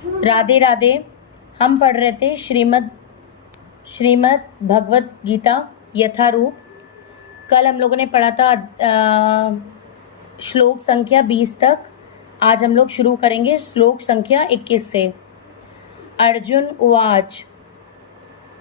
राधे राधे। हम पढ़ रहे थे श्रीमद् भगवत गीता यथारूप। कल हम लोगों ने पढ़ा था श्लोक संख्या 20 तक। आज हम लोग शुरू करेंगे श्लोक संख्या 21 से। अर्जुन उवाच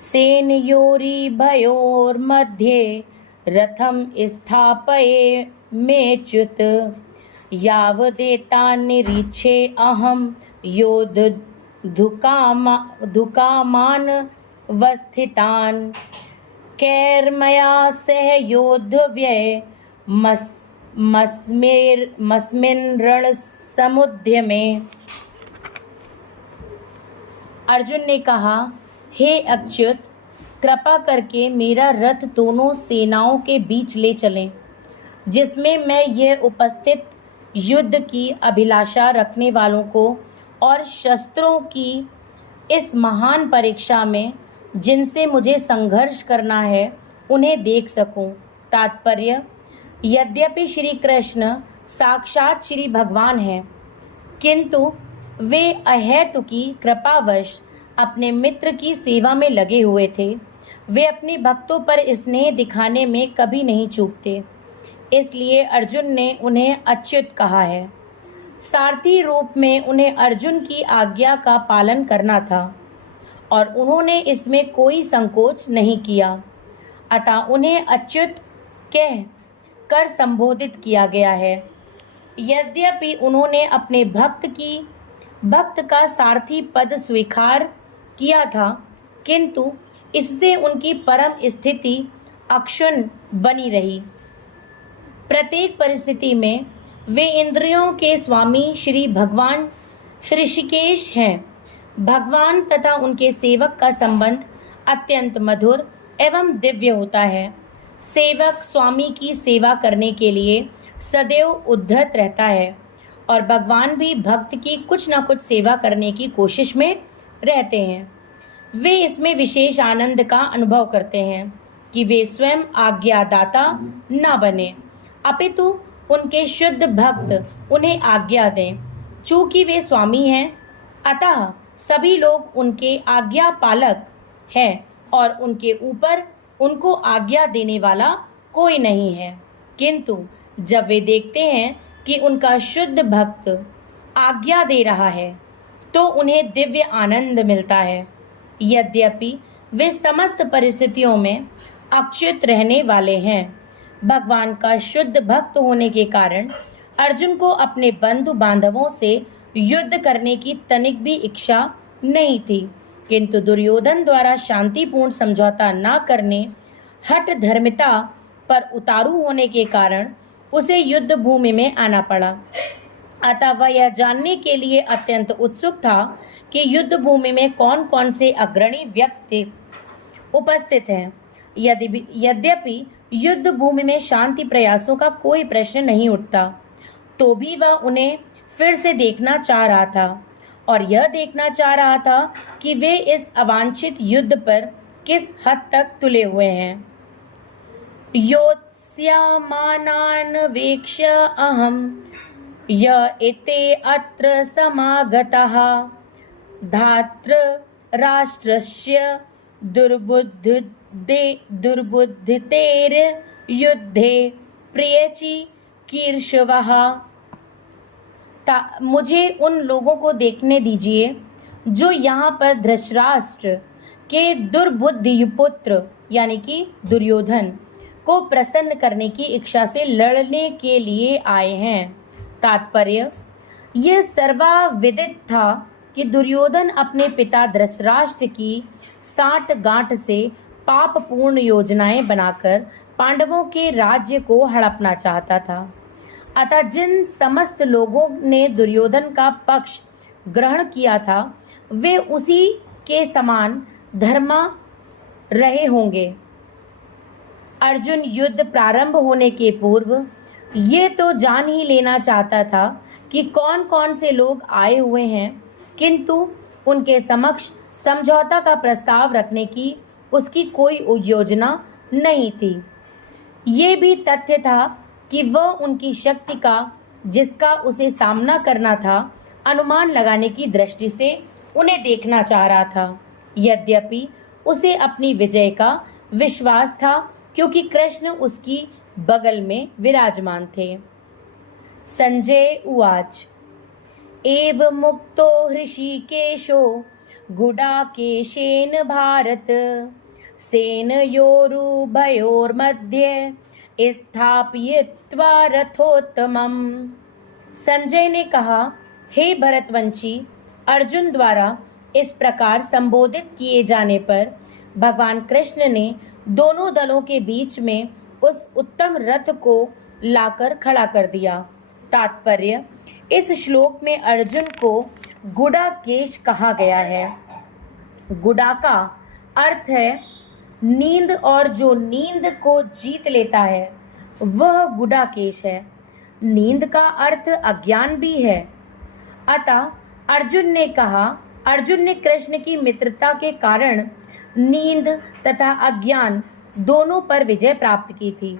सेनयोरी भयोर्मध्ये रथम स्थापये मेच्युत यावदेता निरीक्षे अहम धुकामान वस्थितान कैर्मया सह योद्धव्यय मस्मिन् रण समुद्य में। अर्जुन ने कहा, हे अच्युत, कृपा करके मेरा रथ दोनों सेनाओं के बीच ले चलें, जिसमें मैं यह उपस्थित युद्ध की अभिलाषा रखने वालों को और शस्त्रों की इस महान परीक्षा में जिनसे मुझे संघर्ष करना है उन्हें देख सकूं। तात्पर्य: यद्यपि श्री कृष्ण साक्षात श्री भगवान हैं, किंतु वे अहेतुकी कृपावश अपने मित्र की सेवा में लगे हुए थे। वे अपने भक्तों पर स्नेह दिखाने में कभी नहीं चूकते। इसलिए अर्जुन ने उन्हें अच्युत कहा है। सारथी रूप में उन्हें अर्जुन की आज्ञा का पालन करना था और उन्होंने इसमें कोई संकोच नहीं किया। अतः उन्हें अच्युत कह कर संबोधित किया गया है। यद्यपि उन्होंने अपने भक्त का सारथी पद स्वीकार किया था, किंतु इससे उनकी परम स्थिति अक्षुण्ण बनी रही। प्रत्येक परिस्थिति में वे इंद्रियों के स्वामी श्री भगवान ऋषिकेश हैं। भगवान तथा उनके सेवक का संबंध अत्यंत मधुर एवं दिव्य होता है। सेवक स्वामी की सेवा करने के लिए सदैव उद्धत रहता है और भगवान भी भक्त की कुछ न कुछ सेवा करने की कोशिश में रहते हैं। वे इसमें विशेष आनंद का अनुभव करते हैं कि वे स्वयं आज्ञादाता न बने, अपितु उनके शुद्ध भक्त उन्हें आज्ञा दें। चूंकि वे स्वामी हैं, अतः सभी लोग उनके आज्ञा पालक हैं और उनके ऊपर उनको आज्ञा देने वाला कोई नहीं है। किंतु जब वे देखते हैं कि उनका शुद्ध भक्त आज्ञा दे रहा है, तो उन्हें दिव्य आनंद मिलता है। यद्यपि वे समस्त परिस्थितियों में अच्युत रहने वाले हैं, भगवान का शुद्ध भक्त होने के कारण अर्जुन को अपने बंधु बांधवों से युद्ध करने की तनिक भी इच्छा नहीं थी। किंतु दुर्योधन द्वारा शांतिपूर्ण समझौता न करने, हठ धर्मिता पर उतारू होने के कारण उसे युद्ध भूमि में आना पड़ा। अतः वह यह जानने के लिए अत्यंत उत्सुक था कि युद्ध भूमि में कौन कौन से अग्रणी व्यक्ति उपस्थित हैं। यद्यपि युद्ध भूमि में शांति प्रयासों का कोई प्रश्न नहीं उठता, तो भी वह उन्हें फिर से देखना चाह रहा था और यह देखना चाह रहा था कि वे इस अवांछित युद्ध पर किस हद तक तुले हुए हैं। योत्स्यमानान् वीक्ष्य अहं य एते अत्र समागतः धात्र राष्ट्रस्य दुर्बुद्धितेर युद्धे प्रियचि कीर्षवः। मुझे उन लोगों को देखने दीजिए जो यहाँ पर धृतराष्ट्र के दुर्बुद्धि पुत्र यानी कि दुर्योधन को प्रसन्न करने की इच्छा से लड़ने के लिए आए हैं। तात्पर्य: यह सर्वविदित था कि दुर्योधन अपने पिता धृतराष्ट्र की साठगांठ से पापपूर्ण योजनाएं बनाकर पांडवों के राज्य को हड़पना चाहता था। अतः जिन समस्त लोगों ने दुर्योधन का पक्ष ग्रहण किया था, वे उसी के समान धर्मा रहे होंगे। अर्जुन युद्ध प्रारंभ होने के पूर्व ये तो जान ही लेना चाहता था कि कौन कौन से लोग आए हुए हैं, किंतु उनके समक्ष समझौता का प्रस्ताव रखने की उसकी कोई योजना नहीं थी। ये भी तथ्य था कि वह उनकी शक्ति का जिसका उसे सामना करना था अनुमान लगाने की दृष्टि से उन्हें देखना चाह रहा था। यद्यपि उसे अपनी विजय का विश्वास था, क्योंकि कृष्ण उसकी बगल में विराजमान थे। संजय उवाच एव मुक्तो हृषीकेशो गुडाकेशेन भारत सेनयोरुभयोर्मध्ये स्थापयित्वा रथोत्तमम्। संजय ने कहा, हे भरतवंशी, अर्जुन द्वारा इस प्रकार संबोधित किए जाने पर भगवान कृष्ण ने दोनों दलों के बीच में उस उत्तम रथ को लाकर खड़ा कर दिया। तात्पर्य, इस श्लोक में अर्जुन को गुडाकेश कहा गया है। गुडा का अर्थ है नींद, और जो नींद को जीत लेता है वह गुडाकेश है। नींद का अर्थ अज्ञान भी है। अतः अर्जुन ने कृष्ण की मित्रता के कारण नींद तथा अज्ञान दोनों पर विजय प्राप्त की थी।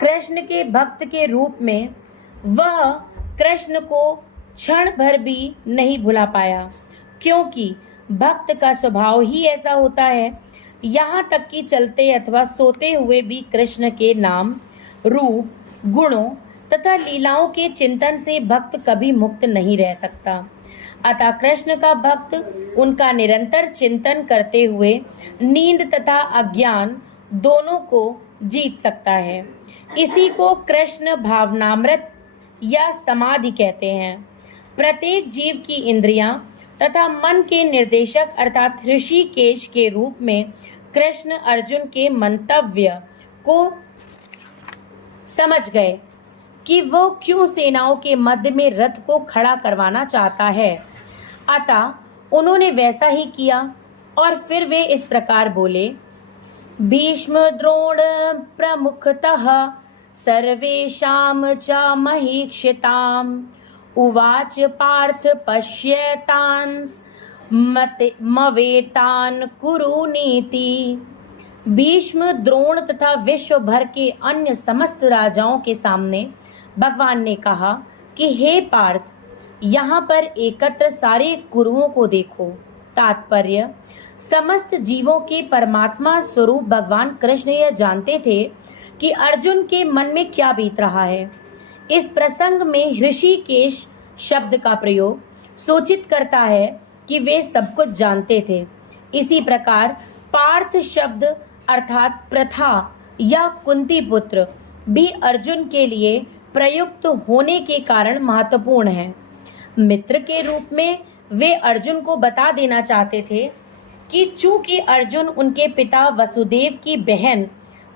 कृष्ण के भक्त के रूप में वह कृष्ण को क्षण भर भी नहीं भुला पाया, क्योंकि भक्त का स्वभाव ही ऐसा होता है। यहाँ तक कि चलते अथवा सोते हुए भी कृष्ण के नाम, रूप, गुणों तथा लीलाओं के चिंतन से भक्त कभी मुक्त नहीं रह सकता। अतः कृष्ण का भक्त उनका निरंतर चिंतन करते हुए नींद तथा अज्ञान दोनों को जीत सकता है। इसी को कृष्ण भावनामृत या समाधि कहते हैं। प्रत्येक जीव की इंद्रियां तथा मन के निर्देशक अर्थात ऋषिकेश के रूप में कृष्ण अर्जुन के मंतव्य को समझ गए कि वो क्यों सेनाओं के मध्य में रथ को खड़ा करवाना चाहता है। अतः उन्होंने वैसा ही किया और फिर वे इस प्रकार बोले, भीष्म द्रोण प्रमुखतः सर्वेषां च महीक्षिताम् उवाच पार्थ पश्येतांस मवेतान कुरु नीति। भीष्म, द्रोण तथा विश्व भर के अन्य समस्त राजाओं के सामने भगवान ने कहा कि हे पार्थ, यहाँ पर एकत्र सारे कुरुओं को देखो। तात्पर्य, समस्त जीवों के परमात्मा स्वरूप भगवान कृष्ण यह जानते थे कि अर्जुन के मन में क्या बीत रहा है। इस प्रसंग में ऋषिकेश शब्द का प्रयोग सूचित करता है कि वे सब कुछ जानते थे। इसी प्रकार पार्थ शब्द अर्थात प्रथा या कुंती पुत्र भी अर्जुन के लिए प्रयुक्त होने के कारण महत्वपूर्ण है। मित्र के रूप में वे अर्जुन को बता देना चाहते थे कि चूंकि अर्जुन उनके पिता वसुदेव की बहन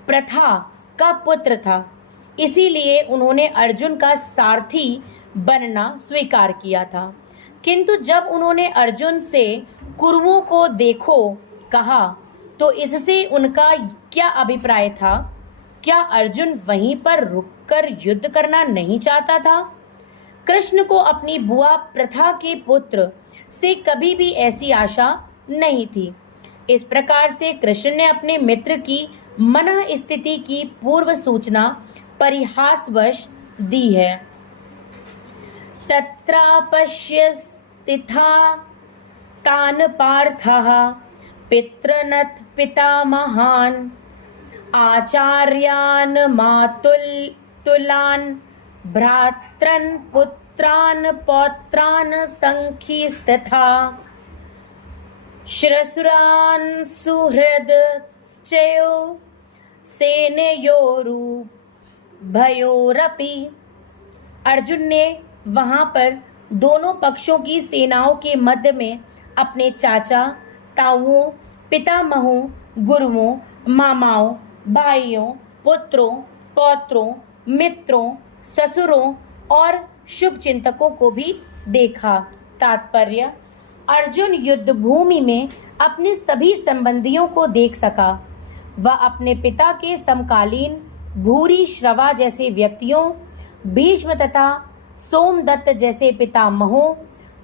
प्रथा का पुत्र था, इसीलिए उन्होंने अर्जुन का सारथी बनना स्वीकार किया था। किंतु जब उन्होंने अर्जुन से कुरुओं को देखो कहा, तो इससे उनका क्या अभिप्राय था? क्या अर्जुन वहीं पर रुककर युद्ध करना नहीं चाहता था? कृष्ण को अपनी बुआ प्रथा के पुत्र से कभी भी ऐसी आशा नहीं थी। इस प्रकार से कृष्ण ने अपने मित्र की मनः स्थिति की पूर्व सूचना परिहासवश दी है। तत्रापश्य स्थिता तान पार्थः पितृनथ पितामहान् आचार्यान् मातुलान् भ्रातॄन् पुत्रान् पौत्रान् सख्यस्तथा श्वशुरान् सुहृदश्चयो सेनयोरुभयोरपि। अर्जुन ने वहां पर दोनों पक्षों की सेनाओं के मध्य में अपने चाचा, ताऊओं, पितामहों, गुरुओं, मामाओं, भाइयों, पुत्रों, पौत्रों, मित्रों, ससुरों और शुभ चिंतकों को भी देखा। तात्पर्य, अर्जुन युद्ध भूमि में अपने सभी संबंधियों को देख सका। वह अपने पिता के समकालीन भूरी श्रवा जैसे व्यक्तियों, भीष्म तथा सोमदत्त जैसे पितामहों,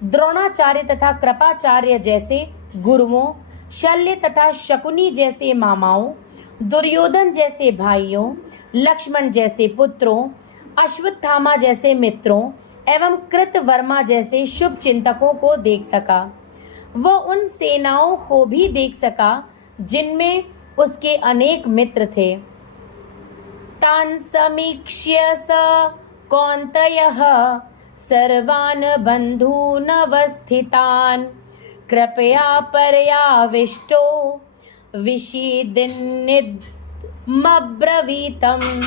द्रोणाचार्य तथा कृपाचार्य जैसे गुरुओं, शल्य तथा शकुनी जैसे मामाओं, दुर्योधन जैसे भाइयों, लक्ष्मण जैसे पुत्रों, अश्वत्थामा जैसे मित्रों एवं कृतवर्मा जैसे शुभ चिंतकों को देख सका। वह उन सेनाओं को भी देख सका जिनमें उसके अनेक मित्र थे। तान् समीक्ष्य स कौन्तेयः सर्वान् बन्धूनवस्थितान् कृपया पर्याविष्टो विषीदिन्निदमब्रवीतम्।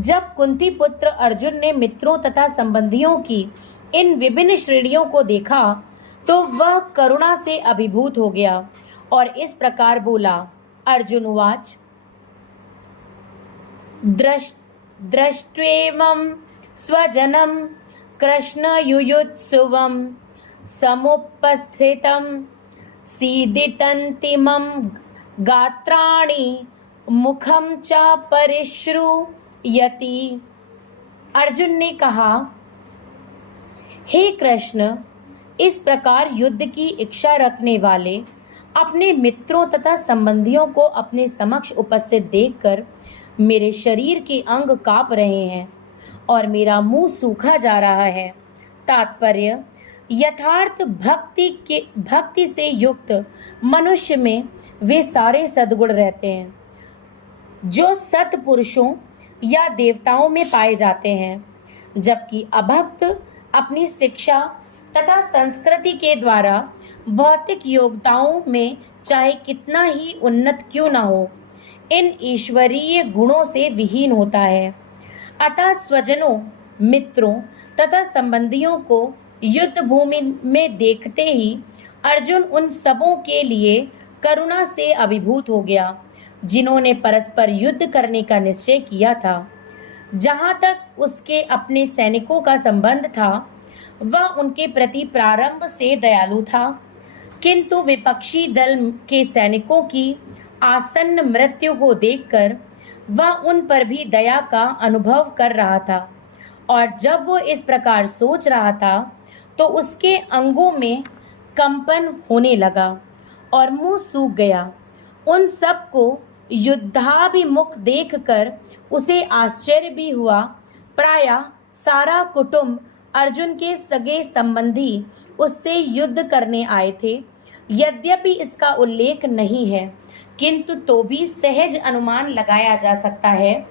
जब कुंती पुत्र अर्जुन ने मित्रों तथा संबंधियों की इन विभिन्न श्रेणियों को देखा तो वह करुणा से अभिभूत हो गया और इस प्रकार बोला। अर्जुन उवाच, दृष्ट्वेमं स्वजनं कृष्णयुयुत्सुवं समुपस्थितं सीदितन्तिमं गात्राणि मुखं च परिश्रूयति। अर्जुन ने कहा, हे कृष्ण, इस प्रकार युद्ध की इच्छा रखने वाले अपने मित्रों तथा संबंधियों को अपने समक्ष उपस्थित देखकर मेरे शरीर के अंग कांप रहे हैं और मेरा मुंह सूखा जा रहा है। तात्पर्य, यथार्थ भक्ति से युक्त मनुष्य में वे सारे सद्गुण रहते हैं जो सत्पुरुषों या देवताओं में पाए जाते हैं, जबकि अभक्त अपनी शिक्षा तथा संस्कृति के द्वारा भौतिक योग्यताओं में चाहे कितना ही उन्नत क्यों न हो, इन ईश्वरीय गुणों से विहीन होता है। अतः स्वजनों, मित्रों तथा संबंधियों को युद्ध भूमि में देखते ही अर्जुन उन सबों के लिए करुणा से अभिभूत हो गया जिन्होंने परस्पर युद्ध करने का निश्चय किया था। जहाँ तक उसके अपने सैनिकों का संबंध था, वह उनके प्रति प्रारंभ से दयालु था, किंतु विपक्षी दल के सैनिकों की आसन्न मृत्यु को देखकर वह उन पर भी दया का अनुभव कर रहा था। और जब वो इस प्रकार सोच रहा था तो उसके अंगों में कंपन होने लगा और मुंह सूख गया। उन सब को युद्धाभिमुख देखकर उसे आश्चर्य भी हुआ। प्रायः सारा कुटुंब, अर्जुन के सगे संबंधी उससे युद्ध करने आए थे। यद्यपि इसका उल्लेख नहीं है, किंतु तो भी सहज अनुमान लगाया जा सकता है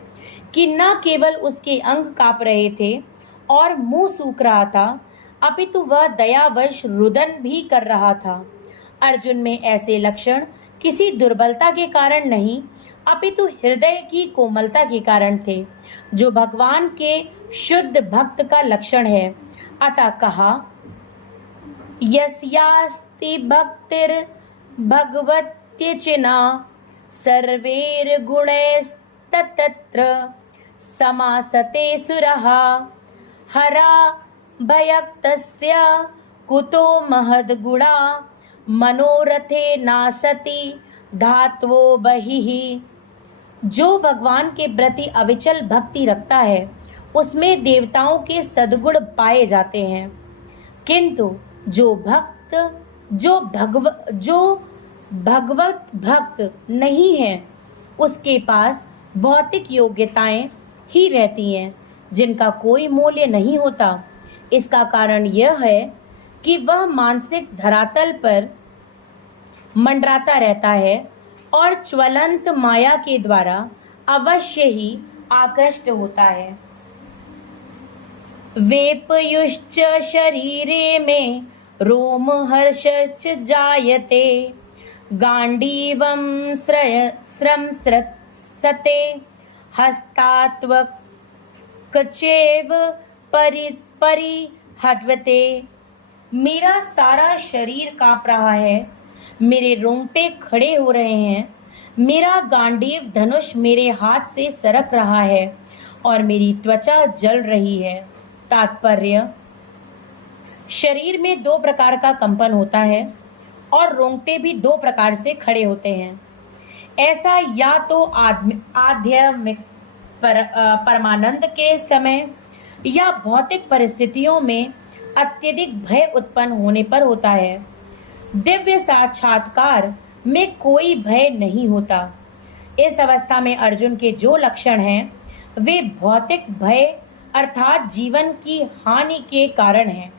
कि न केवल उसके अंग कांप रहे थे और मुंह सूख रहा था, अपितु वह दयावश रुदन भी कर रहा था। अर्जुन में ऐसे लक्षण किसी दुर्बलता के कारण नहीं, अपितु हृदय की कोमलता के कारण थे, जो भगवान के शुद्ध भक्त का लक्षण है। अतः कहा, यस्यास्ति भक्तिर् भगवत्यचिना सर्वैर्गुणैस्तत्र समासते सुरः हरा भयक्तस्य कुतो महद्गुणा मनोरथे नासति धात्वो बहिः। जो भगवान के प्रति अविचल भक्ति रखता है उसमें देवताओं के सद्गुण पाए जाते हैं, किंतु जो भगवत भक्त नहीं है उसके पास भौतिक योग्यताएं ही रहती हैं जिनका कोई मूल्य नहीं होता। इसका कारण यह है कि वह मानसिक धरातल पर मंडराता रहता है और ज्वलंत माया के द्वारा अवश्य ही आकृष्ट होता है। वेपयुश्च शरीरे में रोम हर्षश्च जायते गांडीवं स्रंसते हस्तात्वकचैव परिहत्वते। मेरा सारा शरीर कांप रहा है, मेरे रोंगटे खड़े हो रहे हैं, मेरा गांडीव धनुष मेरे हाथ से सरक रहा है और मेरी त्वचा जल रही है। तात्पर्य, शरीर में दो प्रकार का कंपन होता है और रोंगटे भी दो प्रकार से खड़े होते हैं। ऐसा या तो आध्यात्मिक परमानंद के समय या भौतिक परिस्थितियों में अत्यधिक भय उत्पन्न होने पर होता है। दिव्य साक्षात्कार में कोई भय नहीं होता। इस अवस्था में अर्जुन के जो लक्षण हैं वे भौतिक भय अर्थात जीवन की हानि के कारण है।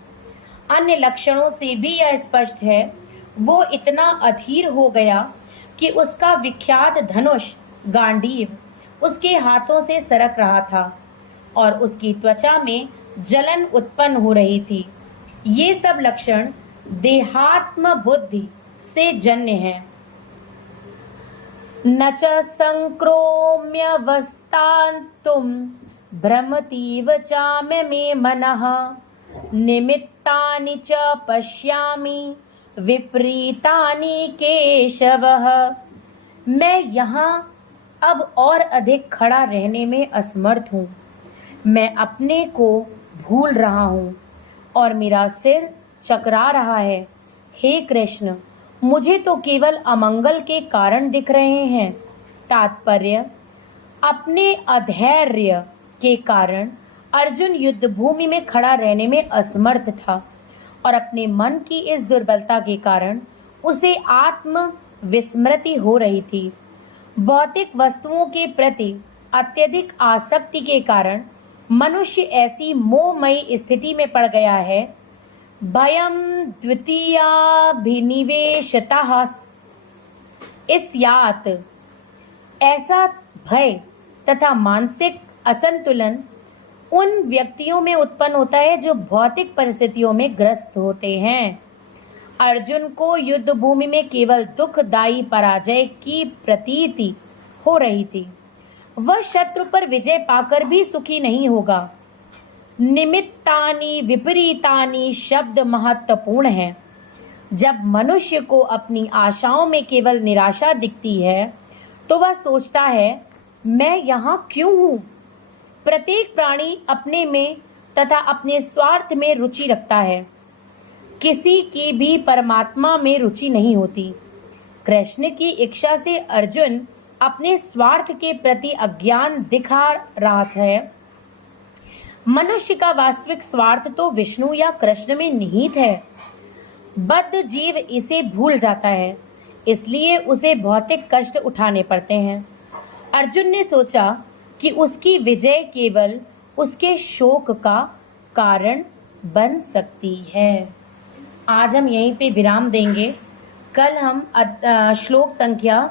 अन्य लक्षणों से भी यह स्पष्ट है, वो इतना अधीर हो गया कि उसका विख्यात धनुष गांडीव उसके हाथों से सरक रहा था और उसकी त्वचा में जलन उत्पन्न हो रही थी। ये सब लक्षण देहात्म बुद्धि से जन्य हैं। न च संक्रोम्यवस्थान्तुं भ्रमतीव चाम्य मे मनः निमित्तानि च पश्यामि विपरीतानि केशवः। मैं यहाँ अब और अधिक खड़ा रहने में असमर्थ हूँ। मैं अपने को भूल रहा हूँ और मेरा सिर चकरा रहा है। हे कृष्ण, मुझे तो केवल अमंगल के कारण दिख रहे हैं। तात्पर्य, अपने अधैर्य के कारण अर्जुन युद्ध भूमि में खड़ा रहने में असमर्थ था और अपने मन की इस दुर्बलता के कारण उसे आत्म विस्मृति हो रही थी। भौतिक वस्तुओं के प्रति अत्यधिक आसक्ति के कारण मनुष्य ऐसी मोहमयी स्थिति में पड़ गया है। भयम द्वितीयाभिनिवेशतः स्यात्। ऐसा भय तथा मानसिक असंतुलन उन व्यक्तियों में उत्पन्न होता है जो भौतिक परिस्थितियों में ग्रस्त होते हैं। अर्जुन को युद्ध भूमि में केवल दुखदायी पराजय की प्रतीति हो रही थी। वह शत्रु पर विजय पाकर भी सुखी नहीं होगा। निमित्तानि विपरीतानि शब्द महत्वपूर्ण है। जब मनुष्य को अपनी आशाओं में केवल निराशा दिखती है तो वह सोचता है, मैं यहाँ क्यों हूँ। प्रत्येक प्राणी अपने में तथा अपने स्वार्थ में रुचि रखता है। किसी की भी परमात्मा में रुचि नहीं होती। कृष्ण की इच्छा से अर्जुन अपने स्वार्थ के प्रति अज्ञान दिखा रहा है। मनुष्य का वास्तविक स्वार्थ तो विष्णु या कृष्ण में निहित है। बद्ध जीव इसे भूल जाता है, इसलिए उसे भौतिक कष्ट उठाने पड़ते हैं। अर्जुन ने सोचा कि उसकी विजय केवल उसके शोक का कारण बन सकती है। आज हम यहीं पे विराम देंगे। कल हम श्लोक संख्या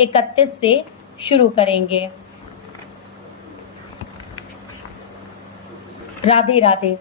31 से शुरू करेंगे। राधे राधे।